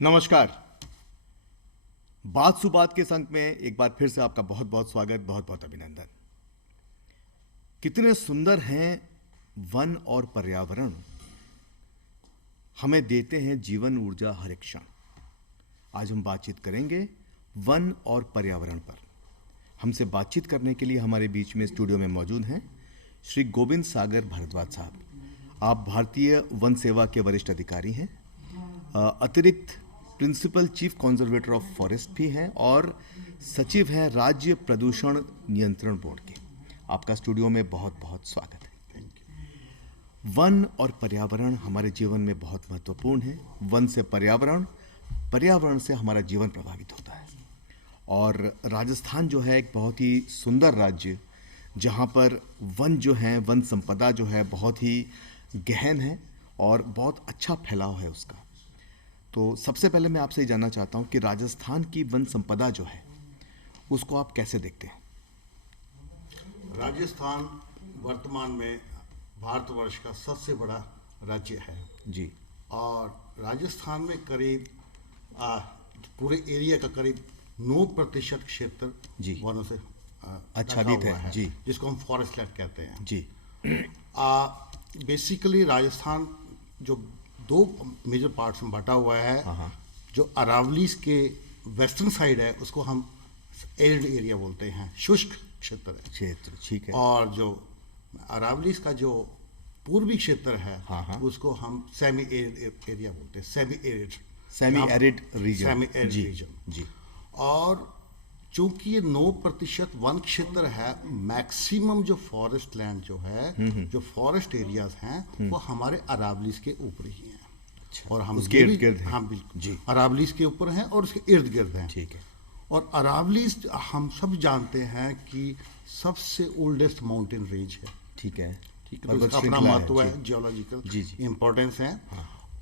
नमस्कार। बात सुबात के संग में एक बार फिर से आपका बहुत बहुत स्वागत, बहुत बहुत अभिनंदन। कितने सुंदर हैं वन और पर्यावरण, हमें देते हैं जीवन ऊर्जा हर एक क्षण। आज हम बातचीत करेंगे वन और पर्यावरण पर। हमसे बातचीत करने के लिए हमारे बीच में स्टूडियो में मौजूद हैं श्री गोविंद सागर भारद्वाज साहब। आप भारतीय वन सेवा के वरिष्ठ अधिकारी हैं, अतिरिक्त principal chief conservator of forest भी हैं और सचिव हैं राज्य प्रदूषण नियंत्रण बोर्ड के। आपका स्टूडियो में बहुत बहुत स्वागत है। वन और पर्यावरण हमारे जीवन में बहुत महत्वपूर्ण है। वन से पर्यावरण, पर्यावरण से हमारा जीवन प्रभावित होता है। और राजस्थान जो है एक बहुत ही सुंदर राज्य, जहाँ पर वन जो है, वन संपदा जो है बहुत ही गहन है और बहुत अच्छा फैलाव है उसका। तो सबसे पहले मैं आपसे जानना चाहता हूँ कि राजस्थान की वन संपदा जो है उसको आप कैसे देखते हैं? राजस्थान वर्तमान में भारतवर्ष का सबसे बड़ा राज्य है जी। और राजस्थान में करीब पूरे एरिया का करीब 9% क्षेत्र जी वनों से आच्छादित है जी, जिसको हम फॉरेस्ट लैंड कहते हैं जी। बेसिकली राजस्थान जो दो मेजर पार्ट्स में बांटा हुआ है। हाँ। जो अरावलीज के वेस्टर्न साइड है उसको हम एरिड एरिया बोलते हैं, शुष्क क्षेत्र है। ठीक है। और जो अरावलीज का जो पूर्वी क्षेत्र है हाँ। उसको हम सेमी एरिड एरिया बोलते हैं, सेमी एरिड रीजन जी। और चूंकि ये 9% वन क्षेत्र है, मैक्सिमम जो फॉरेस्ट लैंड जो है, जो फॉरेस्ट एरियाज हैं वो हमारे अरावलीज के ऊपर ही हैं। और हम उसके इर्द गिर्द हैं। हाँ बिल्कुल जी, अरावलीज के ऊपर हैं और उसके इर्द गिर्द हैं। ठीक है। और अरावलीज हम सब जानते हैं कि सबसे ओल्डेस्ट माउंटेन रेंज है। ठीक है। ठीक है, तो इसका अपना महत्व है, जियोलॉजिकल इम्पोर्टेंस है।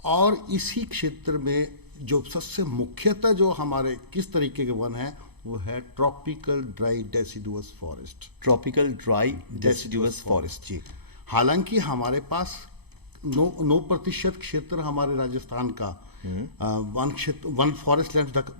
और इसी क्षेत्र में जो सबसे मुख्यतः जो हमारे किस तरीके के वन है वो है tropical dry deciduous forest. Tropical dry deciduous forest जी। हालांकि हमारे पास 9% क्षेत्र हमारे राजस्थान का वन क्षेत्र, वन फॉरेस्ट लैंड तक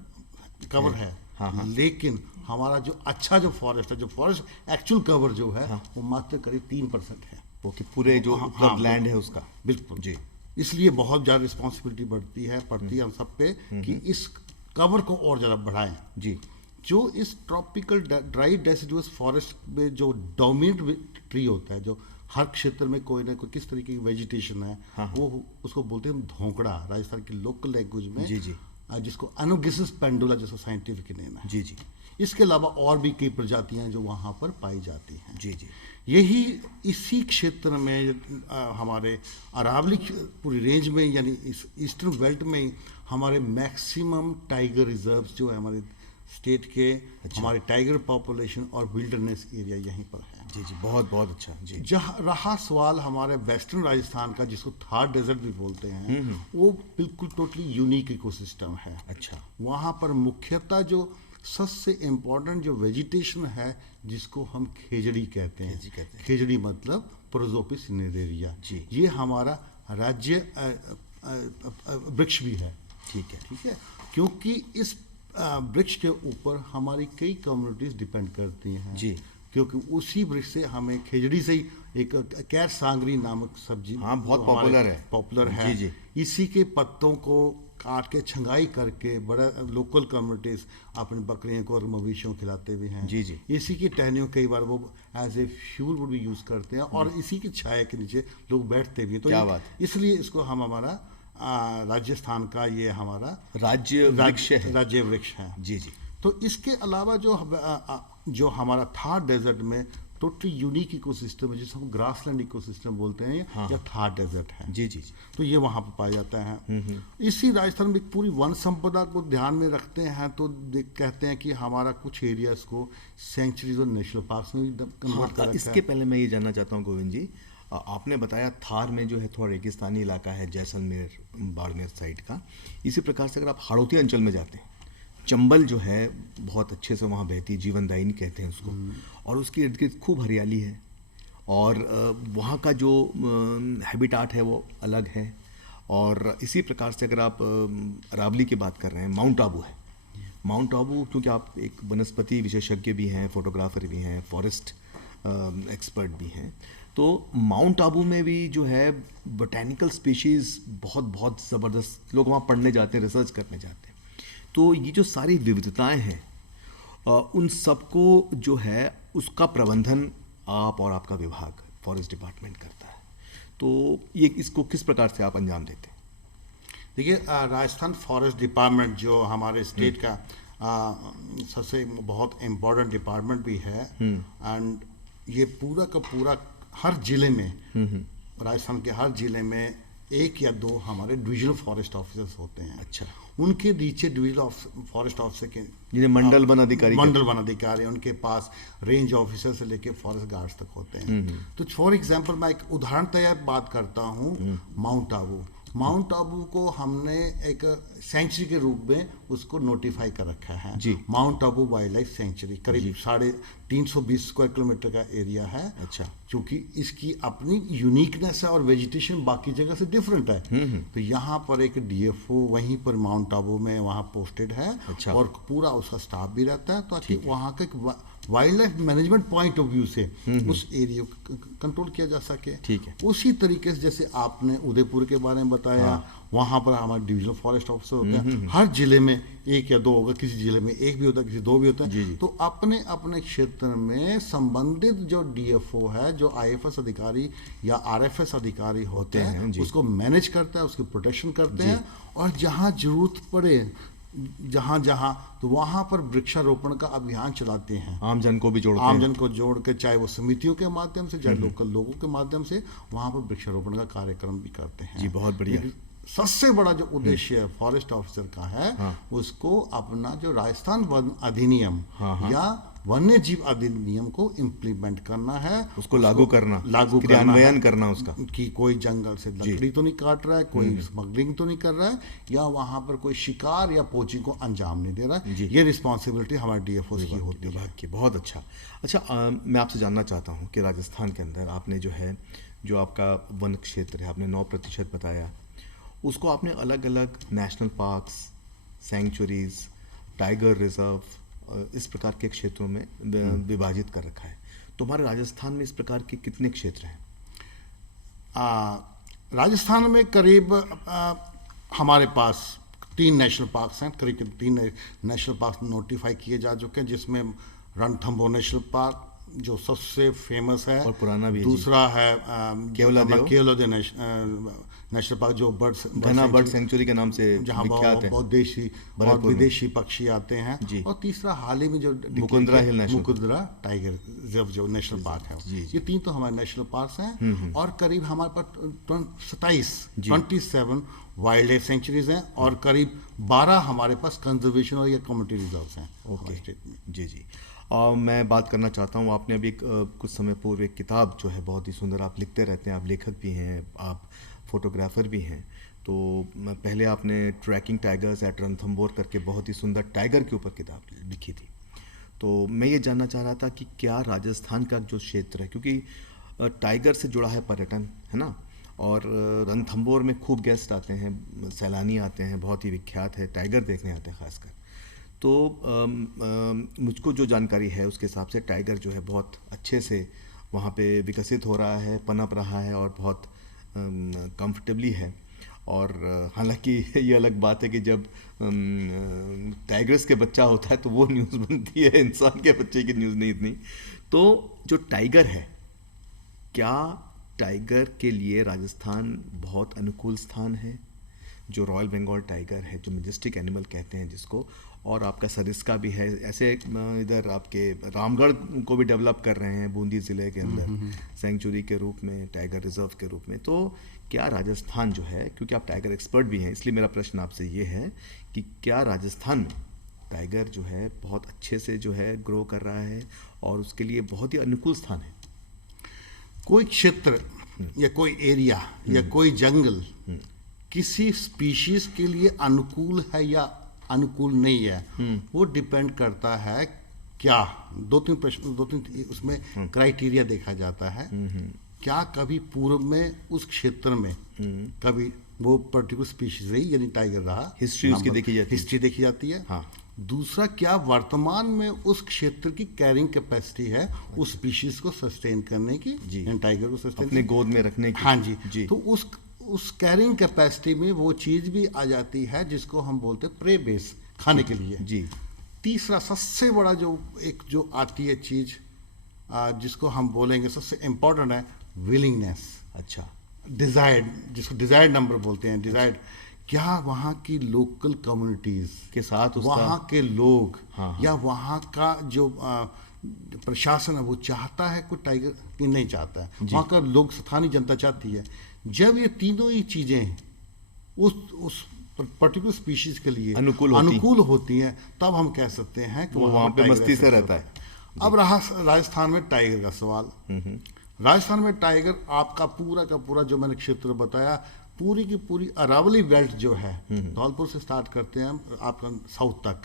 कवर है। हाँ। लेकिन हमारा जो अच्छा जो फॉरेस्ट है, जो फॉरेस्ट एक्चुअल कवर जो है वो मात्र करीब 3% है। वो कि पूरे जो उपलब्ध लैंड है उसका। बिल्कुल जी। इसलिए बहुत ज़्यादा रिस्पॉन्सिबिलिटी पड़ती है हम सब पे कि इस कवर को और ज़्यादा बढ़ाएं जी। जो इस ट्रॉपिकल ड्राई डेसिडुअस फॉरेस्ट में जो डोमिनेंट ट्री होता है, जो हर क्षेत्र में कोई ना कोई किस तरीके की वेजिटेशन है, वो उसको बोलते हैं हम धोंकड़ा, राजस्थान की लोकल लैंग्वेज में जी। जिसको अनुगिसिस पेंडुला जिसको साइंटिफिक नेम है जी। इसके अलावा और भी कई प्रजातियां जो वहाँ पर पाई जाती हैं जी। यही इसी क्षेत्र में हमारे अरावली पूरी रेंज में यानी इस ईस्टर्न बेल्ट में हमारे मैक्सिमम टाइगर रिजर्व्स जो है हमारे स्टेट के। हमारे टाइगर पॉपुलेशन और विल्डरनेस एरिया यहीं पर है जी। बहुत बहुत अच्छा जी। जहाँ रहा सवाल हमारे वेस्टर्न राजस्थान का, जिसको थार डेजर्ट भी बोलते हैं, वो बिल्कुल टोटली यूनिक इकोसिस्टम है। अच्छा। वहाँ पर मुख्यतः जो सबसे इम्पोर्टेंट जो वेजिटेशन है जिसको हम खेजड़ी कहते हैं। खेजड़ी मतलब प्रोजोपिस निरेरिया जी। ये हमारा राज्य वृक्ष भी है। ठीक है। क्योंकि इस वृक्ष के ऊपर हमारी कई कम्युनिटीज डिपेंड करती हैं जी। क्योंकि उसी वृक्ष से हमें खेजड़ी से ही एक कैर सांगरी नामक सब्जी बहुत पॉपुलर है जी। इसी के पत्तों को काट के छंगाई करके बड़ा लोकल कम्युनिटीज अपने बकरियों को और मवेशियों को खिलाते भी हैं जी। इसी की टहनियों कई बार वो एज ए फ्यूल वुड भी यूज करते हैं और इसी की छाया के नीचे लोग बैठते भी हैं। तो क्या बात, इसलिए इसको हम हमारा राजस्थान का ये हमारा राज्य वृक्ष है जी। तो इसके अलावा जो हमारा थार डेजर्ट में टोटली यूनिक इकोसिस्टम है जिसको हम ग्रासलैंड इकोसिस्टम बोलते हैं या थार डेजर्ट है जी। तो ये वहाँ पर पाया जाता है। इसी राजस्थान में पूरी वन संपदा को ध्यान में रखते हैं तो कहते हैं कि हमारा कुछ एरियाज को सेंचुरीज और नेशनल पार्क में कन्वर्ट कर रखा है। इसके पहले मैं ये जानना चाहता हूँ गोविंद जी, आपने बताया थार में जो है थोड़ा रेगिस्तानी इलाका है, जैसलमेर बाड़मेर साइड का। इसी प्रकार से अगर आप हाड़ौती अंचल में जाते हैं, चंबल जो है बहुत अच्छे से वहाँ बहती, जीवनदायिनी कहते हैं उसको, और उसके इर्द गिर्द खूब हरियाली है और वहाँ का जो हैबिटाट है वो अलग है। और इसी प्रकार से अगर आप अरावली की बात कर रहे हैं, माउंट आबू है। माउंट आबू, क्योंकि आप एक वनस्पति विशेषज्ञ भी हैं, फोटोग्राफर भी हैं, फॉरेस्ट एक्सपर्ट भी हैं, तो माउंट आबू में भी जो है बोटेनिकल स्पीशीज़ बहुत बहुत ज़बरदस्त, लोग वहाँ पढ़ने जाते हैं, रिसर्च करने जाते हैं। तो ये जो सारी विविधताएं हैं, उन सबको जो है उसका प्रबंधन आप और आपका विभाग फॉरेस्ट डिपार्टमेंट करता है। तो ये इसको किस प्रकार से आप अंजाम देते हैं? देखिए, राजस्थान फॉरेस्ट डिपार्टमेंट जो हमारे स्टेट का सबसे बहुत इम्पोर्टेंट डिपार्टमेंट भी है, एंड ये पूरा का पूरा हर जिले में, राजस्थान के हर जिले में एक या दो हमारे डिविजनल फॉरेस्ट ऑफिसर्स होते हैं। अच्छा। उनके नीचे डिविजनल फॉरेस्ट ऑफिसर के जिन्हें मंडल वन अधिकारी, उनके पास रेंज ऑफिसर से लेके फॉरेस्ट गार्ड्स तक होते हैं। तो फॉर एग्जांपल मैं एक उदाहरण तैयार बात करता हूँ, माउंट आबू। माउंट आबू को हमने एक सेंचुरी के रूप में उसको नोटिफाई कर रखा है जी। Mount Abu wildlife sanctuary, करीब 320 स्क्वायर किलोमीटर का एरिया है। अच्छा। क्योंकि इसकी अपनी यूनिकनेस है और वेजिटेशन बाकी जगह से डिफरेंट है। तो यहाँ पर एक डीएफओ वहीं पर माउंट आबू में वहाँ पोस्टेड है। अच्छा। और पूरा उसका स्टाफ भी रहता है, ताकि वहाँ का wild life management point of view से उस एरिया को कंट्रोल किया जा सके। ठीक है। उसी तरीके से जैसे आपने उदयपुर के बारे में बताया, वहाँ पर हमारे डिविजनल फॉरेस्ट ऑफिसर होते हैं। हर जिले में एक या दो होगा, किसी जिले में एक भी होता है, किसी दो भी होता है। तो अपने अपने क्षेत्र में संबंधित जो डीएफओ है, जो आईएफएस अधिकारी या आरएफएस अधिकारी होते हैं, उसको मैनेज करता है, उसकी प्रोटेक्शन करते हैं। और जहाँ जरूरत पड़े, जहाँ तो वहाँ पर वृक्षारोपण का अभियान चलाते हैं। आम जन को भी जोड़ते हैं। आम जन को जोड़ के, चाहे वो समितियों के माध्यम से, चाहे लोकल लोगों के माध्यम से, वहाँ पर वृक्षारोपण का कार्यक्रम भी करते हैं। जी, बहुत बढ़िया। सबसे बड़ा जो उद्देश्य फॉरेस्ट ऑफिसर का है, उसको अपना जो राजस्थान वन अधिनियम या वन्य जीव अधिनियम को इम्प्लीमेंट करना है, उसको लागू करना, क्रियान्वयन करना उसका, कि कोई जंगल से लकड़ी तो नहीं काट रहा है, कोई स्मगलिंग तो नहीं कर रहा है, या वहां पर कोई शिकार या पोचिंग को अंजाम नहीं दे रहा है। ये रिस्पॉन्सिबिलिटी हमारे डीएफओ की होती है। बहुत अच्छा। मैं आपसे जानना चाहता हूँ कि राजस्थान के अंदर आपने जो है, जो आपका वन क्षेत्र है, आपने 9% बताया, उसको आपने अलग अलग national parks, sanctuaries, tiger reserve, इस प्रकार के क्षेत्रों में विभाजित कर रखा है। तो हमारे राजस्थान में इस प्रकार के कितने क्षेत्र हैं? राजस्थान में करीब हमारे पास 3 नेशनल पार्क्स हैं। करीब 3 नेशनल पार्क नोटिफाई किए जा चुके हैं, जिसमें रणथंभौर नेशनल पार्क जो सबसे फेमस है और पुराना भी है। दूसरा है केवलादेव नेशनल पार्क, जो घना बर्ड सेंचुरी के नाम से जहाँ बहुत देशी और विदेशी पक्षी आते हैं। और तीसरा हाल ही में जो मुकुंदरा टाइगर रिजर्व जो नेशनल पार्क है। ये 3 तो हमारे नेशनल पार्क हैं। और करीब हमारे पास 27 वाइल्ड लाइफ सेंचुरीज हैं, और करीब 12 हमारे पास कंजर्वेशन और या कम्युनिटी रिजर्व हैं। ओके जी। मैं बात करना चाहता हूँ, आपने अभी कुछ समय पूर्व एक किताब जो है, बहुत ही सुंदर, आप लिखते रहते हैं, आप लेखक भी हैं, आप फोटोग्राफर भी हैं। तो पहले आपने ट्रैकिंग टाइगर्स एट रणथंभौर करके बहुत ही सुंदर टाइगर के ऊपर किताब लिखी थी। तो मैं ये जानना चाह रहा था कि क्या राजस्थान का जो क्षेत्र है, क्योंकि टाइगर से जुड़ा है पर्यटन, है ना, और रणथंभौर में खूब गेस्ट आते हैं, सैलानी आते हैं, बहुत ही विख्यात है, टाइगर देखने आते हैं खासकर। तो मुझको जो जानकारी है उसके हिसाब से टाइगर जो है बहुत अच्छे से वहाँ पे विकसित हो रहा है, पनप रहा है, और बहुत कंफर्टेबली है। और हालांकि ये अलग बात है कि जब टाइगर्स के बच्चा होता है तो वो न्यूज़ बनती है, इंसान के बच्चे की न्यूज़ नहीं इतनी। तो जो टाइगर है, क्या टाइगर के लिए राजस्थान बहुत अनुकूल स्थान है? जो रॉयल बंगाल टाइगर है, जो मैजेस्टिक एनिमल कहते हैं जिसको, और आपका सरिस्का भी है, ऐसे इधर आपके रामगढ़ को भी डेवलप कर रहे हैं बूंदी ज़िले के अंदर सेंचुरी के रूप में, टाइगर रिजर्व के रूप में। तो क्या राजस्थान जो है, क्योंकि आप टाइगर एक्सपर्ट भी हैं, इसलिए मेरा प्रश्न आपसे ये है कि क्या राजस्थान में टाइगर जो है बहुत अच्छे से जो है ग्रो कर रहा है और उसके लिए बहुत ही अनुकूल स्थान है? कोई क्षेत्र या कोई एरिया या कोई जंगल किसी स्पीशीज के लिए अनुकूल है या अनुकूल नहीं है, वो डिपेंड करता है क्या 2-3 उसमें क्राइटेरिया देखा जाता है। क्या कभी पूर्व में उस क्षेत्र में कभी वो पर्टिकुलर स्पीशीज रही, यानी टाइगर रहा, हिस्ट्री उसकी देखी जाती है। हिस्ट्री देखी जाती है। हाँ। दूसरा, क्या वर्तमान में उस क्षेत्र की कैरिंग कैपेसिटी है उस स्पीशीज को सस्टेन करने की, यानी टाइगर को सस्टेन अपने गोद में रखने की। हाँ जी, जी। तो उस कैरिंग कैपेसिटी में वो चीज भी आ जाती है जिसको हम बोलते हैं प्रे बेस, खाने के लिए। जी। तीसरा सबसे बड़ा जो आती है चीज जिसको हम बोलेंगे सबसे इंपॉर्टेंट है विलिंगनेस। अच्छा। डिजायर्ड, जिसको डिजायर्ड नंबर बोलते हैं, डिजायर्ड। क्या वहाँ की लोकल कम्युनिटीज के साथ वहाँ के लोग, हाँ। या वहाँ का जो प्रशासन है वो चाहता है कोई टाइगर की, नहीं चाहता है, वहाँ का लोग, स्थानीय जनता चाहती है। जब ये तीनों ही चीजें उस पर्टिकुलर स्पीशीज के लिए अनुकूल होती हैं, तब हम कह सकते हैं कि वहाँ पे मस्ती से रहता है। अब रहा राजस्थान में टाइगर का सवाल। राजस्थान में टाइगर आपका पूरा का पूरा जो मैंने क्षेत्र बताया, पूरी की पूरी अरावली बेल्ट जो है, धौलपुर से स्टार्ट करते हैं हम आपका साउथ तक,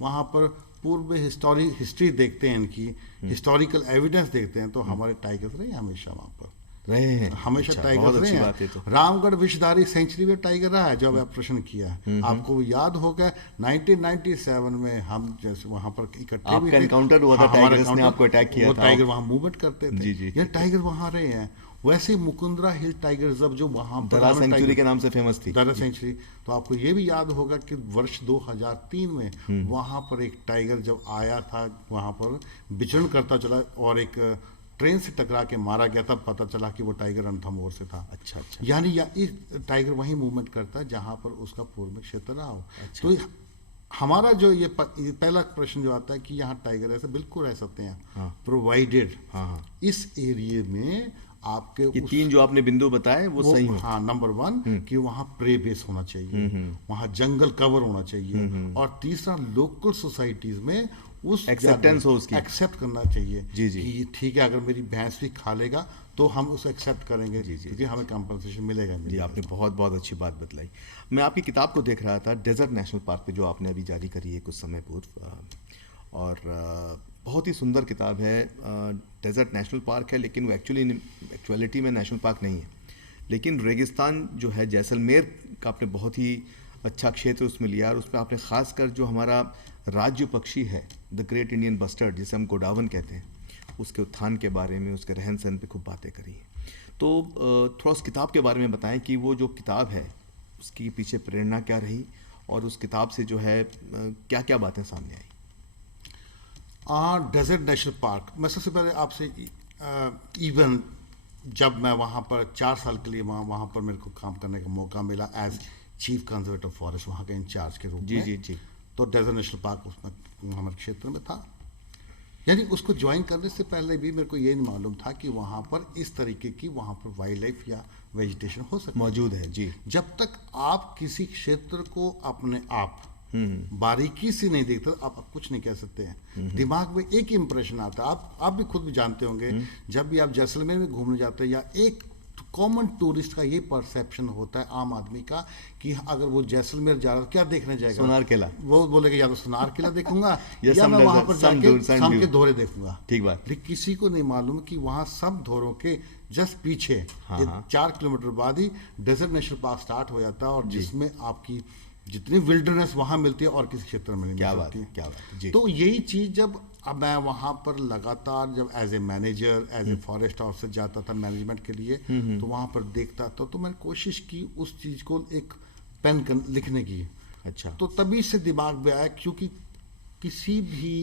वहाँ पर पूर्व में हिस्ट्री देखते हैं, इनकी हिस्टोरिकल एविडेंस देखते हैं, तो हमारे टाइगर्स रहे हमेशा वहाँ पर रहे हैं। हमेशा अच्छा, टाइगर रहे हैं। तो। रामगढ़ विषधारी सेंचुरी में टाइगर रहा है, जो आप प्रश्न किया है। आपको याद होगा 1997 में हम जैसे वहां पर इकट्ठे भी थे, एनकाउंटर हुआ था, टाइगर्स ने आपको अटैक किया था, टाइगर वहां मूवमेंट करते थे। जी जी। ये टाइगर वहां रहे हैं। वैसे मुकुंदरा हिल टाइगर रिजर्व जो वहां पर दरा सेंचुरी के नाम से फेमस थी, दरा सेंचुरी, तो आपको ये भी याद होगा कि वर्ष 2003 में वहां पर एक टाइगर जब आया था, वहां पर विचरण करता चला और एक ट्रेन से टकरा के मारा गया, तब पता चला कि वो टाइगर रणथंभौर से था। अच्छा अच्छा। यानी इस टाइगर वही मूवमेंट करता है जहां पर उसका पूर्व में क्षेत्र रहा हो। अच्छा। तो हमारा जो ये पहला प्रश्न जो आता है कि यहाँ टाइगर ऐसे बिल्कुल रह सकते हैं, प्रोवाइडेड इस एरिया में आपके ये तीन जो आपने बिंदु बताए वो सही हो। हाँ, नंबर 1 कि वहाँ प्रे बेस होना चाहिए, वहाँ जंगल कवर होना चाहिए, और तीसरा लोकल सोसाइटीज में उस एक्सेप्टेंस हो, उसकी एक्सेप्ट करना चाहिए। जी जी। कि ठीक है, अगर मेरी भैंस भी खा लेगा तो हम उसे एक्सेप्ट करेंगे, क्योंकि हमें कंपनसेशन मिलेगा। जी, आपने बहुत बहुत अच्छी बात बतलाई। मैं आपकी किताब को देख रहा था, डेजर्ट नेशनल पार्क पे, जो आपने अभी जारी करी है कुछ समय पूर्व, और बहुत ही सुंदर किताब है। डेजर्ट नेशनल पार्क है, लेकिन वो एक्चुअलिटी में नेशनल पार्क नहीं है, लेकिन रेगिस्तान जो है जैसलमेर का आपने बहुत ही अच्छा क्षेत्र उसमें लिया, और उसमें आपने खासकर जो हमारा राज्य पक्षी है द ग्रेट इंडियन बस्टर्ड, जिसे हम गोडावन कहते हैं, उसके उत्थान के बारे में, उसके रहन सहन पे खूब बातें करी हैं। तो थोड़ा उस किताब के बारे में बताएं कि वो जो किताब है उसकी पीछे प्रेरणा क्या रही, और उस किताब से जो है क्या क्या बातें सामने आई। डेजर्ट नेशनल पार्क, मैं सबसे पहले आपसे इवन जब मैं वहाँ पर 4 साल के लिए वहाँ पर मेरे को काम करने का मौका मिला एज चीफ कंजर्वेटर फॉरेस्ट, वहाँ के इंचार्ज के रूप में। जी जी जी। तो डेजर्ट नेशनल पार्क उसमें हमारे क्षेत्र में था। यानी उसको ज्वाइन करने से पहले भी मेरे को ये नहीं मालूम था कि वहाँ पर इस तरीके की वहाँ पर वाइल्ड लाइफ या वेजिटेशन हो सकती मौजूद है। जी। जब तक आप किसी क्षेत्र को अपने आप बारीकी से नहीं देखते, आप कुछ नहीं कह सकते हैं। दिमाग में एक इंप्रेशन आता है, आप भी खुद भी जानते होंगे, जब भी आप जैसलमेर में घूमने जाते हैं, या एक कॉमन टूरिस्ट का ये परसेप्शन होता है आम आदमी का कि अगर वो जैसलमेर जा रहा है क्या देखने जाएगा, सोनार किला। वो बोलेगा या तो सोनार किला देखूंगा या मैं वहां पर जाके सम के दौरे देखूंगा। ठीक बात। लेकिन किसी को नहीं मालूम कि वहां सब दौरों के जस्ट पीछे 4 किलोमीटर बाद ही डेजर्ट नेशनल पार्क स्टार्ट हो जाता है, और जिसमें आपकी जितनी विल्डरनेस वहां मिलती है और किसी क्षेत्र में नहीं मिलती है। क्या बात जी। तो यही चीज जब अब मैं वहाँ पर लगातार जब as a manager, as a forest officer जाता था मैनेजमेंट के लिए, तो वहाँ पर देखता था, तो मैंने कोशिश की उस चीज़ को एक पेन लिखने की। अच्छा। तो तभी से दिमाग में आया, क्योंकि किसी भी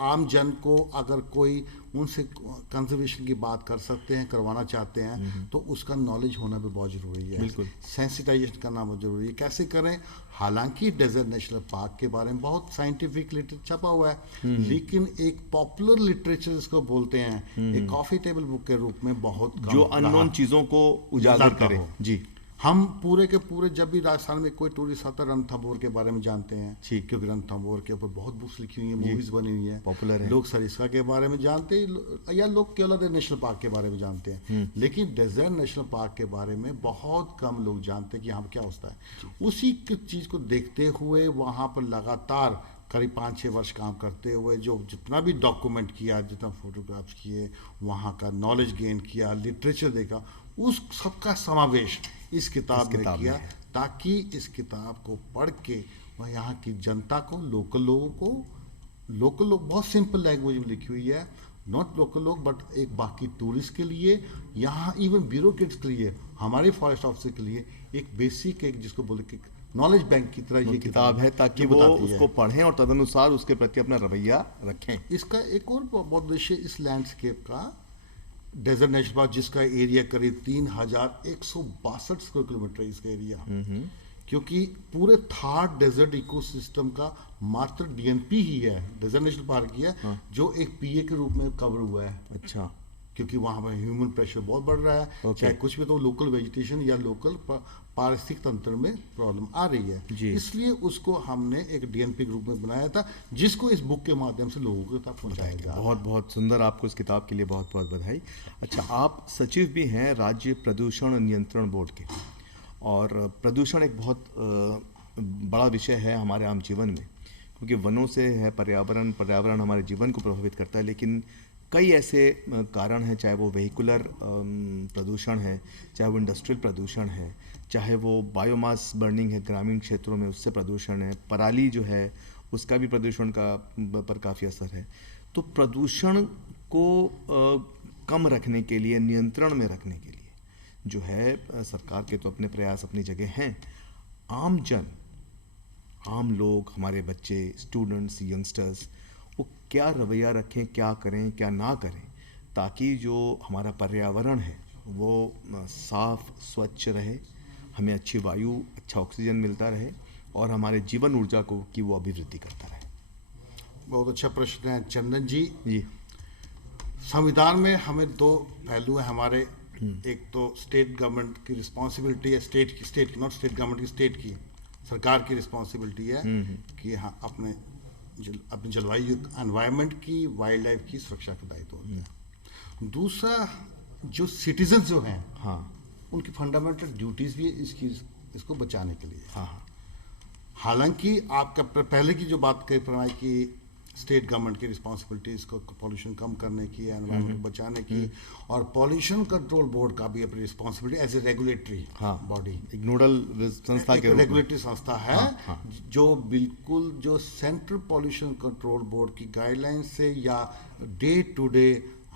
आम जन को अगर कोई उनसे कंजर्वेशन की बात कर सकते हैं, करवाना चाहते हैं, तो उसका नॉलेज होना भी बहुत ज़रूरी है। बिल्कुल। सेंसिटाइजेशन करना बहुत ज़रूरी है। कैसे करें? हालांकि डेजर्ट नेशनल पार्क के बारे में बहुत साइंटिफिक लिटरेचर छपा हुआ है, लेकिन एक पॉपुलर लिटरेचर जिसको बोलते हैं, एक कॉफी टेबल बुक के रूप में बहुत कम, जो अननोन चीज़ों को उजागर करे। जी। हम पूरे के पूरे जब भी राजस्थान में कोई टूरिस्ट आता है, रणथंभौर के बारे में जानते हैं, क्योंकि रणथंभौर के ऊपर बहुत बुक्स लिखी हुई हैं, मूवीज बनी हुई हैं, पॉपुलर है। लोग सरिस्का के बारे में जानते हैं, या लोग केवलादेव नेशनल पार्क के बारे में जानते हैं, लेकिन डेजर्ट नेशनल पार्क के बारे में बहुत कम लोग जानते हैं कि यहाँ क्या होता है। उसी चीज़ को देखते हुए वहाँ पर लगातार करीब 5-6 वर्ष काम करते हुए जो जितना भी डॉक्यूमेंट किया, जितना फोटोग्राफ्स किए, वहाँ का नॉलेज गेन किया, लिटरेचर देखा, उस सबका समावेश इस किताब में किया, ताकि इस किताब को पढ़ के वह यहाँ की जनता को, लोकल लोग, बहुत सिंपल लैंग्वेज में लिखी हुई है, नॉट लोकल लोग बट एक बाकी टूरिस्ट के लिए, यहाँ इवन ब्यूरोक्रेट्स के लिए, हमारे फॉरेस्ट ऑफिसर के लिए एक बेसिक, एक जिसको बोले कि नॉलेज बैंक की तरह ये किताब है, ताकि वो उसको पढ़ें और तदनुसार उसके प्रति अपना रवैया रखें। इसका एक और बहुत उद्देश्य इस लैंडस्केप का, डेजर्ट नेशनल पार्क जिसका एरिया करीब 3162 स्क्वायर किलोमीटर है इसका एरिया, क्योंकि पूरे थार डेजर्ट इकोसिस्टम का मात्र डीएनपी ही है, डेजर्ट नेशनल पार्क ही है, जो एक पीए के रूप में कवर हुआ है। अच्छा। क्योंकि वहाँ पर ह्यूमन प्रेशर बहुत बढ़ रहा है, चाहे कुछ भी, तो लोकल वेजिटेशन या लोकल पारिस्थितिक तंत्र में प्रॉब्लम आ रही है, इसलिए उसको हमने एक डीएनपी के रूप में बनाया था, जिसको इस बुक के माध्यम से लोगों के तक पहुँचाया जा रहा है। बहुत बहुत सुंदर, आपको इस किताब के लिए बहुत बहुत बधाई। अच्छा, आप सचिव भी हैं राज्य प्रदूषण नियंत्रण बोर्ड के, और प्रदूषण एक बहुत बड़ा विषय है हमारे आम जीवन में, क्योंकि वनों से है पर्यावरण हमारे जीवन को प्रभावित करता है, लेकिन कई ऐसे कारण हैं, चाहे वो वेहिकुलर प्रदूषण है, चाहे वो इंडस्ट्रियल प्रदूषण है, चाहे वो बायोमास बर्निंग है ग्रामीण क्षेत्रों में, उससे प्रदूषण है, पराली जो है उसका भी प्रदूषण का पर काफ़ी असर है। तो प्रदूषण को कम रखने के लिए, नियंत्रण में रखने के लिए जो है, सरकार के तो अपने प्रयास अपनी जगह हैं, आम लोग, हमारे बच्चे, स्टूडेंट्स, यंगस्टर्स, वो क्या रवैया रखें, क्या करें, क्या ना करें, ताकि जो हमारा पर्यावरण है वो साफ स्वच्छ रहे, हमें अच्छी वायु, अच्छा ऑक्सीजन मिलता रहे, और हमारे जीवन ऊर्जा को की वो अभिवृद्धि करता रहे। बहुत अच्छा प्रश्न है चंदन जी। जी, संविधान में हमें दो पहलू है हमारे, एक तो स्टेट गवर्नमेंट की रिस्पॉन्सिबिलिटी है, स्टेट की, नॉट स्टेट गवर्नमेंट की, स्टेट की, सरकार की रिस्पॉन्सिबिलिटी है कि हाँ अपने जलवायु, एनवायरनमेंट की, वाइल्ड लाइफ की सुरक्षा का दायित्व होता है। दूसरा, जो सिटीजन जो हैं, हाँ, उनकी फंडामेंटल ड्यूटीज भी इसको बचाने के लिए। हाँ, हालांकि आपका पहले की जो बात कही फरमाई कि स्टेट गवर्नमेंट की रिस्पॉन्सिबिलिटी इसको पॉल्यूशन कम करने की, एनवायरनमेंट को बचाने की, और पॉल्यूशन कंट्रोल बोर्ड का भी अपनी responsibility as a regulatory body, एक नोडल संस्था के रेगुलेटरी संस्था है, जो बिल्कुल जो सेंट्रल पॉल्यूशन कंट्रोल बोर्ड की गाइडलाइंस से या डे टू डे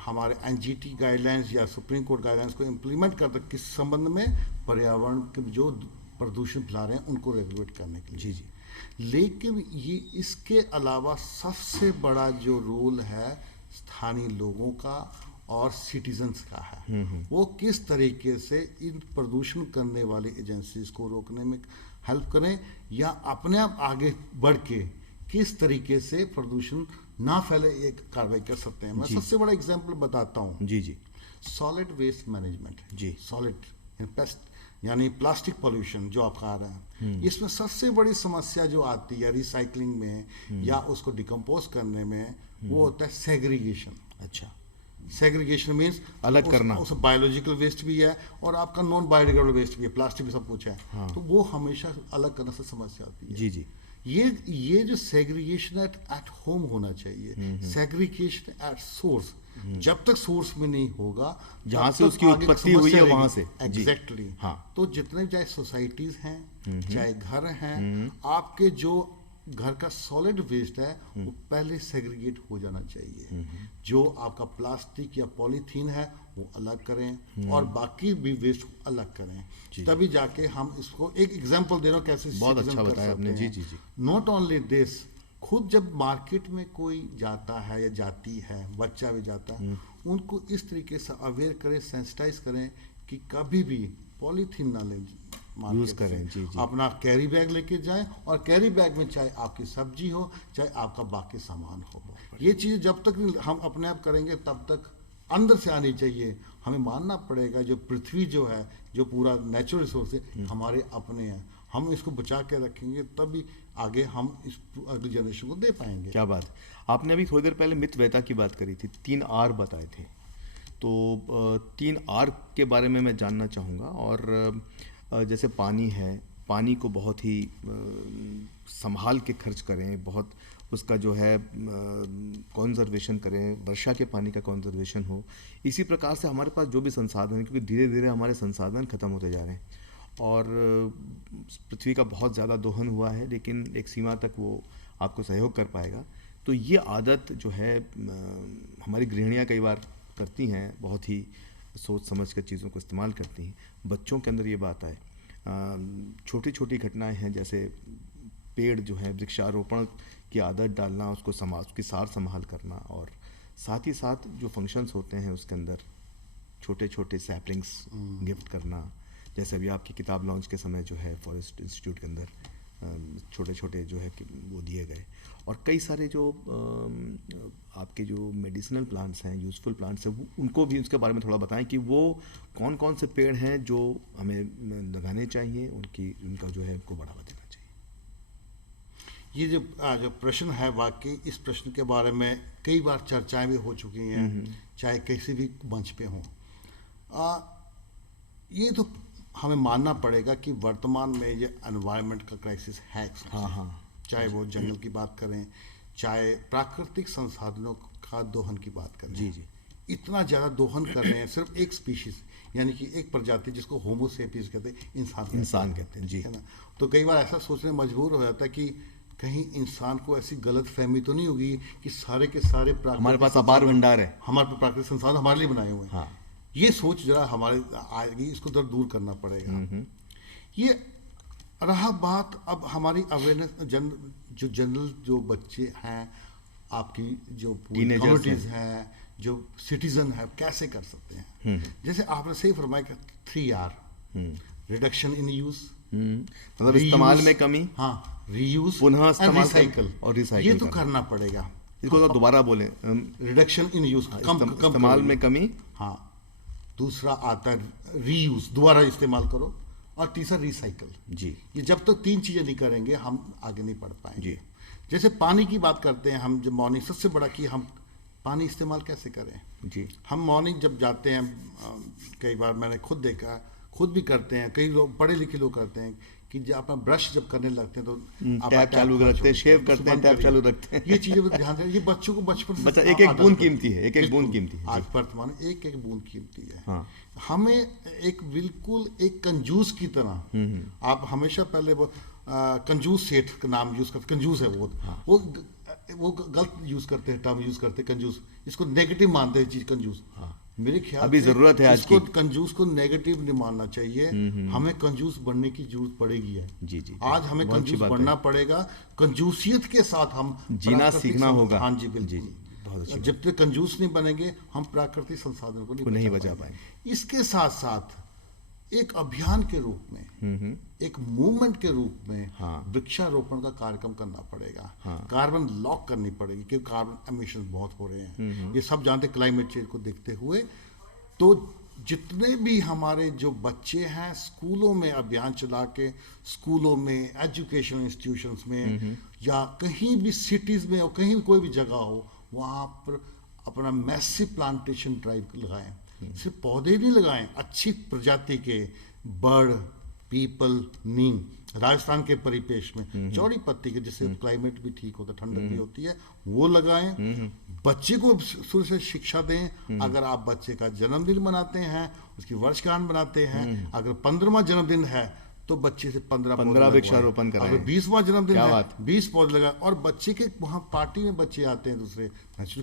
हमारे एनजीटी गाइडलाइंस या सुप्रीम कोर्ट गाइडलाइंस को इम्प्लीमेंट करता, किस संबंध में, पर्यावरण के जो प्रदूषण फैला रहे हैं उनको रेगुलेट करने के लिए। जी। लेकिन ये इसके अलावा सबसे बड़ा जो रोल है स्थानीय लोगों का और सिटीजन्स का है, वो किस तरीके से इन प्रदूषण करने वाली एजेंसीज को रोकने में हेल्प करें, या अपने आप आगे बढ़ के किस तरीके से प्रदूषण ना फैले, एक कार्रवाई कर सकते हैं। मैं सबसे बड़ा एग्जांपल बताता हूँ। जी। सॉलिड वेस्ट मैनेजमेंट, जी, सॉलिड पेस्ट यानी प्लास्टिक पॉल्यूशन जो आपका आ रहा है, इसमें सबसे बड़ी समस्या जो आती है रिसाइकलिंग में या उसको डिकम्पोज करने में, वो होता है सेग्रीगेशन। अच्छा, सेग्रीगेशन मीन्स अलग करना। उस बायोलॉजिकल वेस्ट भी है और आपका नॉन बायोडिग्रेडेबल वेस्ट भी है, प्लास्टिक भी सब कुछ है। तो वो हमेशा अलग करने से समस्या आती है। जी। ये जो सेग्रीगेशन एट होम होना चाहिए, सेग्रीगेशन एट सोर्स, जब तक सोर्स में नहीं होगा, जहां से उसकी उत्पत्ति हुई है वहां से। एग्जैक्टली। हाँ। तो जितने चाहे सोसाइटीज हैं, चाहे घर हैं, आपके जो घर का सॉलिड वेस्ट है वो पहले सेग्रीगेट हो जाना चाहिए। जो आपका प्लास्टिक या पॉलीथीन है वो अलग करें और बाकी भी वेस्ट अलग करें, तभी जाके हम इसको, एक एग्जांपल दे रहा हूँ कैसे। बहुत अच्छा बताया आपने। जी। नॉट ओनली दिस, खुद जब मार्केट में कोई जाता है या जाती है, बच्चा भी जाता है, उनको इस तरीके से अवेयर करें, सेंसिटाइज करें कि कभी भी पॉलीथीन ना लें, यूज करें। जी। अपना कैरी बैग लेके जाएं, और कैरी बैग में चाहे आपकी सब्जी हो, चाहे आपका बाकी सामान हो, ये चीज़ जब तक हम अपने आप करेंगे तब तक अंदर से आनी चाहिए। हमें मानना पड़ेगा जो पृथ्वी जो है, जो पूरा नेचुरल रिसोर्स है, हमारे अपने हैं, हम इसको बचा के रखेंगे तभी आगे हम इस अगली जनरेशन को दे पाएंगे। क्या बात। आपने अभी थोड़ी देर पहले मितव्ययता की बात करी थी, 3 R बताए थे, तो 3 R के बारे में मैं जानना चाहूँगा। और जैसे पानी है, पानी को बहुत ही संभाल के खर्च करें, बहुत उसका जो है कंजर्वेशन करें, वर्षा के पानी का कंजर्वेशन हो। इसी प्रकार से हमारे पास जो भी संसाधन है, क्योंकि धीरे धीरे हमारे संसाधन खत्म होते जा रहे हैं, और पृथ्वी का बहुत ज़्यादा दोहन हुआ है, लेकिन एक सीमा तक वो आपको सहयोग कर पाएगा। तो ये आदत जो है हमारी गृहिणियाँ कई बार करती हैं, बहुत ही सोच समझ कर चीज़ों को इस्तेमाल करती हैं। बच्चों के अंदर ये बात आए, छोटी छोटी घटनाएं हैं, जैसे पेड़ जो है वृक्षारोपण की आदत डालना, उसको उसकी सार संभाल करना, और साथ ही साथ जो फंक्शंस होते हैं उसके अंदर छोटे छोटे सैपलिंग्स गिफ्ट करना। जैसे अभी आपकी किताब लॉन्च के समय जो है फॉरेस्ट इंस्टीट्यूट के अंदर छोटे छोटे जो है कि वो दिए गए, और कई सारे जो आपके जो मेडिसिनल प्लांट्स हैं, यूज़फुल प्लांट्स हैं, उनको भी उसके बारे में थोड़ा बताएं कि वो कौन कौन से पेड़ हैं जो हमें लगाने चाहिए, उनका जो है उनको बढ़ावा देना चाहिए। ये जो प्रश्न है, वाकई इस प्रश्न के बारे में कई बार चर्चाएं भी हो चुकी हैं, चाहे किसी भी मंच पे हों। ये तो हमें मानना पड़ेगा कि वर्तमान में ये एनवायरनमेंट का क्राइसिस है। हाँ। चाहे वो जंगल की बात करें, चाहे प्राकृतिक संसाधनों का दोहन की बात करें। जी जी। इतना ज़्यादा दोहन कर रहे हैं सिर्फ एक स्पीशीज, यानी कि एक प्रजाति जिसको होमो सेपियंस कहते हैं, इंसान कहते हैं जी, है ना। तो कई बार ऐसा सोचने मजबूर हो जाता है कि कहीं इंसान को ऐसी गलत फहमी तो नहीं होगी कि सारे के सारे हमारे पास अपार भंडार है, हमारे प्राकृतिक संसाधन हमारे लिए बनाए हुए हैं। हाँ। ये सोच जरा हमारे आएगी, इसको जरा दूर करना पड़ेगा। ये रहा बात अब हमारी अवेयरनेस, जनरल जो बच्चे हैं, आपकी जो कम्युनिटीज हैं, जो सिटीजन है, कैसे कर सकते हैं। जैसे आपने सही फरमाया कि 3R, रिडक्शन इन यूज, मतलब इस्तेमाल में कमी, हाँ, रीयूज, पुनः इस्तेमाल, रिसाइकल, और रिसाइकल, ये तो करना पड़ेगा। इसको तो दोबारा बोले, रिडक्शन इन यूज, इस्तेमाल में कमी, हाँ। दूसरा आता है रीयूज, दोबारा इस्तेमाल करो, और तीसरा रिसाइकल। जी। ये जब तक 3 चीजें नहीं करेंगे हम आगे नहीं बढ़ पाएंगे। जी। जैसे पानी की बात करते हैं हम, जब मॉर्निंग, सबसे बड़ा कि हम पानी इस्तेमाल कैसे करें। जी। हम मॉर्निंग जब जाते हैं, कई बार मैंने खुद देखा, खुद भी करते हैं, कई लोग पढ़े लिखे लोग करते हैं कि जब अपना ब्रश जब करने लगते हैं तो टैप चालू रखते हैं, शेव करते हैं, टैप चालू रखते हैं। ये चीजें पर ध्यान दें, ये बच्चों को बचपन से एक एक बूंद कीमती है, एक एक बूंद कीमती है। आज वर्तमान में एक एक बूंद कीमती है। हाँ। हमें एक बिल्कुल एक कंजूस की तरह, आप हमेशा पहले वो कंजूस सेठ का नाम यूज करते, कंजूस है वो, हाँ। वो गलत यूज करते हैं, टर्म यूज करते हैं कंजूस, इसको नेगेटिव मानते हैं चीज कंजूस। हाँ। मेरे ख्याल अभी जरूरत है आज की, कंजूस को नेगेटिव नहीं मानना चाहिए। हमें कंजूस बनने की जरूरत पड़ेगी है। जी जी। आज हमें कंजूस बनना पड़ेगा, कंजूसियत के साथ हम जीना सीखना होगा। हाँ जी, बिल्कुल। जी। जब तक कंजूस नहीं बनेंगे हम प्राकृतिक संसाधन को नहीं बचा पाएंगे। इसके साथ साथ एक अभियान के रूप में, एक मूवमेंट के रूप में, हाँ। वृक्षारोपण का कार्यक्रम करना पड़ेगा। हाँ। कार्बन लॉक करनी पड़ेगी, क्योंकि कार्बन एमिशन बहुत हो रहे हैं। ये सब जानते, क्लाइमेट चेंज को देखते हुए। तो जितने भी हमारे जो बच्चे हैं, स्कूलों में अभियान चला के, स्कूलों में, एजुकेशन इंस्टीट्यूशंस में, या कहीं भी सिटीज में, और कहीं भी कोई भी जगह हो, वहाँ पर अपना मैसिव प्लांटेशन ड्राइव लगाएं। सिर्फ पौधे नहीं लगाएं, अच्छी प्रजाति के बर्ड, पीपल, नीम, राजस्थान के परिपेश में चौड़ी पत्ती के, जिससे क्लाइमेट भी ठीक होता है, ठंडक भी होती है, वो लगाएं। बच्चे को शुरू से शिक्षा दें। अगर आप बच्चे का जन्मदिन मनाते हैं, उसकी वर्षगांठ मनाते हैं, अगर 15वां जन्मदिन है तो बच्चे से 15 वृक्षारोपण कराएं। अगर 20वां जन्मदिन है 20 पौधे लगाए, और बच्चे के वहाँ पार्टी में बच्चे आते हैं दूसरे,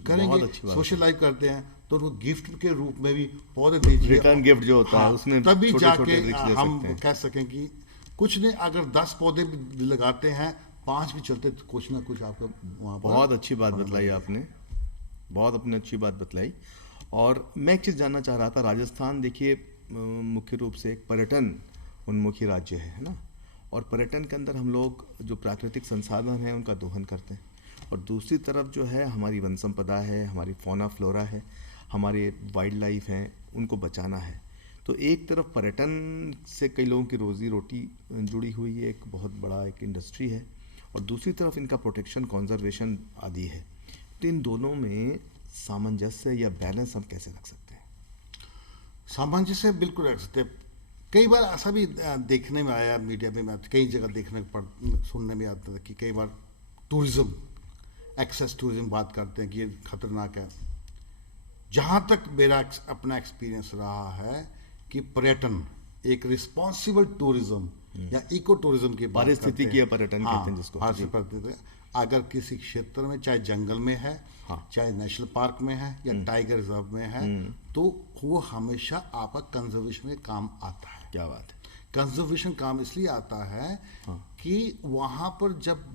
करेंगे, सोशलाइज करते हैं, तो उनको गिफ्ट के रूप में भी पौधे दीजिए, रिटर्न गिफ्ट जो होता है उसमें, तभी जाके हम कह सकें कि कुछ नहीं, अगर 10 पौधे भी लगाते हैं, 5 भी चलते, तो कुछ ना कुछ आपको वहाँ पर। बहुत अच्छी बात बतलाई आपने, बहुत अपनी अच्छी बात बतलाई। और मैं एक चीज़ जानना चाह रहा था, राजस्थान देखिए मुख्य रूप से एक पर्यटन उन्मुखी राज्य है ना, और पर्यटन के अंदर हम लोग जो प्राकृतिक संसाधन हैं उनका दोहन करते हैं, और दूसरी तरफ जो है हमारी वन संपदा है, हमारी फौना फ्लोरा है, हमारे वाइल्ड लाइफ हैं, उनको बचाना है। तो एक तरफ पर्यटन से कई लोगों की रोजी रोटी जुड़ी हुई है, एक बहुत बड़ा एक इंडस्ट्री है, और दूसरी तरफ इनका प्रोटेक्शन, कंजर्वेशन आदि है। तो इन दोनों में सामंजस्य या बैलेंस हम कैसे रख सकते हैं? सामंजस्य बिल्कुल रख सकते हैं। कई बार ऐसा भी देखने में आया, मीडिया में कई जगह सुनने में आता था कि कई बार टूरिज्म, एक्सेस टूरिज्म बात करते हैं कि ये खतरनाक है। जहाँ तक मेरा अपना एक्सपीरियंस रहा है कि पर्यटन एक रिस्पॉन्सिबल टूरिज्म या इको टूरिज्म की बात करते पारिस्थितिकीय हैं। पर्यटन हाँ, कहते हैं जिसको। पारिस्थितिकीय। अगर किसी क्षेत्र में चाहे जंगल में है, चाहे नेशनल पार्क में है या टाइगर रिजर्व में है, तो वो हमेशा आपका कंजर्वेशन में काम आता है। क्या बात है। कंजर्वेशन काम इसलिए आता है कि वहाँ पर जब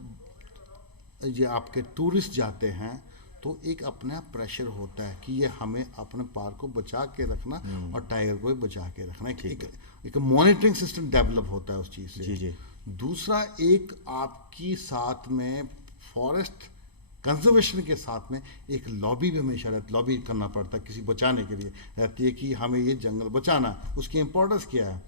ये आपके टूरिस्ट जाते हैं तो एक अपना प्रेशर होता है कि ये हमें अपने पार्क को बचा के रखना और टाइगर को भी बचा के रखना। एक मॉनिटरिंग सिस्टम डेवलप होता है उस चीज़ से। जी जी। दूसरा, एक आपकी साथ में फॉरेस्ट कंजर्वेशन के साथ में एक लॉबी भी हमेशा रहती, लॉबी करना पड़ता है किसी बचाने के लिए रहती है कि हमें ये जंगल बचाना, उसकी इम्पोर्टेंस क्या है।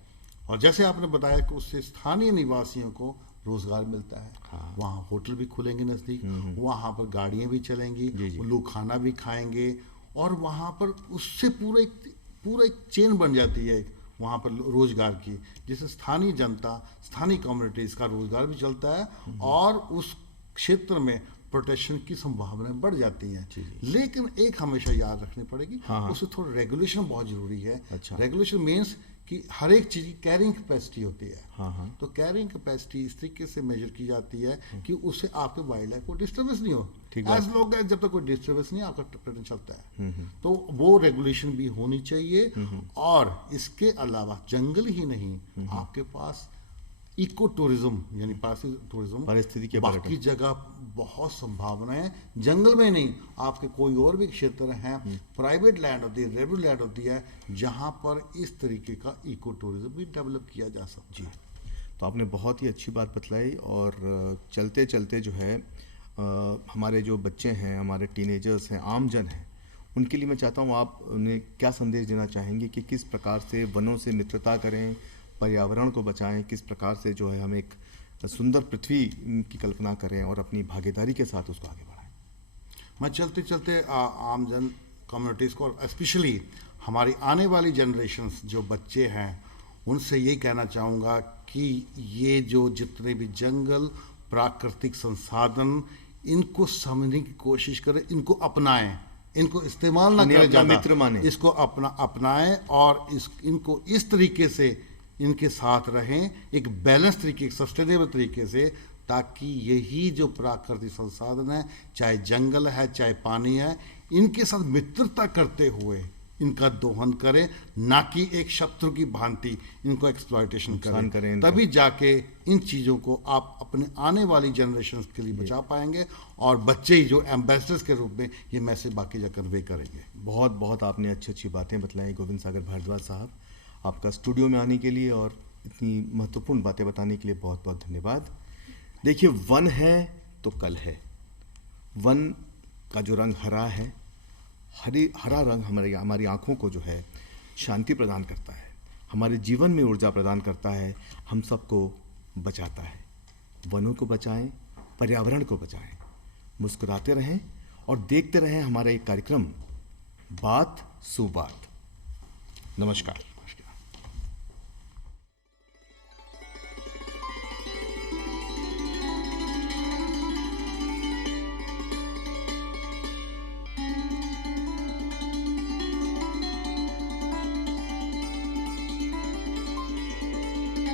और जैसे आपने बताया कि उससे स्थानीय निवासियों को रोजगार मिलता है। वहाँ होटल भी खुलेंगे नज़दीक, वहाँ पर गाड़ियाँ भी चलेंगी, लोग खाना भी खाएंगे और वहाँ पर उससे पूरा एक चेन बन जाती है वहाँ पर रोजगार की, जिससे स्थानीय जनता, स्थानीय कम्युनिटीज़ का रोजगार भी चलता है और उस क्षेत्र में प्रोटेक्शन की संभावनाएं बढ़ जाती हैं। लेकिन एक हमेशा याद रखनी पड़ेगी, उससे थोड़ा रेगुलेशन बहुत जरूरी है। रेगुलेशन मीन्स कि हर एक चीज़ की कैरिंग कैपेसिटी होती है। तो कैरिंग कैपेसिटी इस तरीके से मेजर की जाती है कि उससे आपके वाइल्ड लाइफ को डिस्टर्बेंस नहीं हो। एज लोग जब तक कोई डिस्टर्बेंस नहीं, आपका प्रोटेक्शन चलता है। तो वो रेगुलेशन भी होनी चाहिए। और इसके अलावा जंगल ही नहीं, आपके पास इको टूरिज्म यानी पारिस्थितिक टूरिज्म, बाकी जगह बहुत संभावनाएं, जंगल में नहीं, आपके कोई और भी क्षेत्र हैं, प्राइवेट लैंड होती है, रेवेन्यू लैंड होती है, जहां पर इस तरीके का इको टूरिज्म भी डेवलप किया जा सकता है। तो आपने बहुत ही अच्छी बात बतलाई। और चलते चलते जो है हमारे जो बच्चे हैं, हमारे टीनेजर्स हैं, आमजन हैं, उनके लिए मैं चाहता हूँ आप उन्हें क्या संदेश देना चाहेंगे कि किस प्रकार से वनों से मित्रता करें, पर्यावरण को बचाएं, किस प्रकार से जो है हम एक सुंदर पृथ्वी की कल्पना करें और अपनी भागीदारी के साथ उसको आगे बढ़ाएं। मैं चलते चलते आमजन कम्युनिटीज़ को और स्पेशली हमारी आने वाली जनरेशन्स जो बच्चे हैं, उनसे यही कहना चाहूँगा कि ये जो जितने भी जंगल, प्राकृतिक संसाधन, इनको समझने की कोशिश करें, इनको अपनाएं, इनको इस्तेमाल ना करें ज़्यादा, मित्र माने, इसको अपनाएं और इनको इस तरीके से इनके साथ रहें, एक बैलेंस तरीके, एक सस्टेनेबल तरीके से, ताकि यही जो प्राकृतिक संसाधन है, चाहे जंगल है, चाहे पानी है, इनके साथ मित्रता करते हुए इनका दोहन करें, ना कि एक शत्रु की भांति इनको एक्सप्लॉयटेशन करें। तभी जाके इन चीज़ों को आप अपने आने वाली जनरेशन के लिए बचा पाएंगे और बच्चे ही जो एम्बेसडर्स के रूप में ये मैसेज बाकी जा कन्वे करेंगे। बहुत बहुत आपने अच्छी अच्छी बातें बतलाई गोविंद सागर भारद्वाज साहब। आपका स्टूडियो में आने के लिए और इतनी महत्वपूर्ण बातें बताने के लिए बहुत बहुत धन्यवाद। देखिए, वन है तो कल है। वन का जो रंग हरा है, हरा रंग हमारी आँखों को जो है शांति प्रदान करता है, हमारे जीवन में ऊर्जा प्रदान करता है, हम सबको बचाता है। वनों को बचाएं, पर्यावरण को बचाएं, मुस्कुराते रहें और देखते रहें हमारा एक कार्यक्रम बात सु बात। नमस्कार।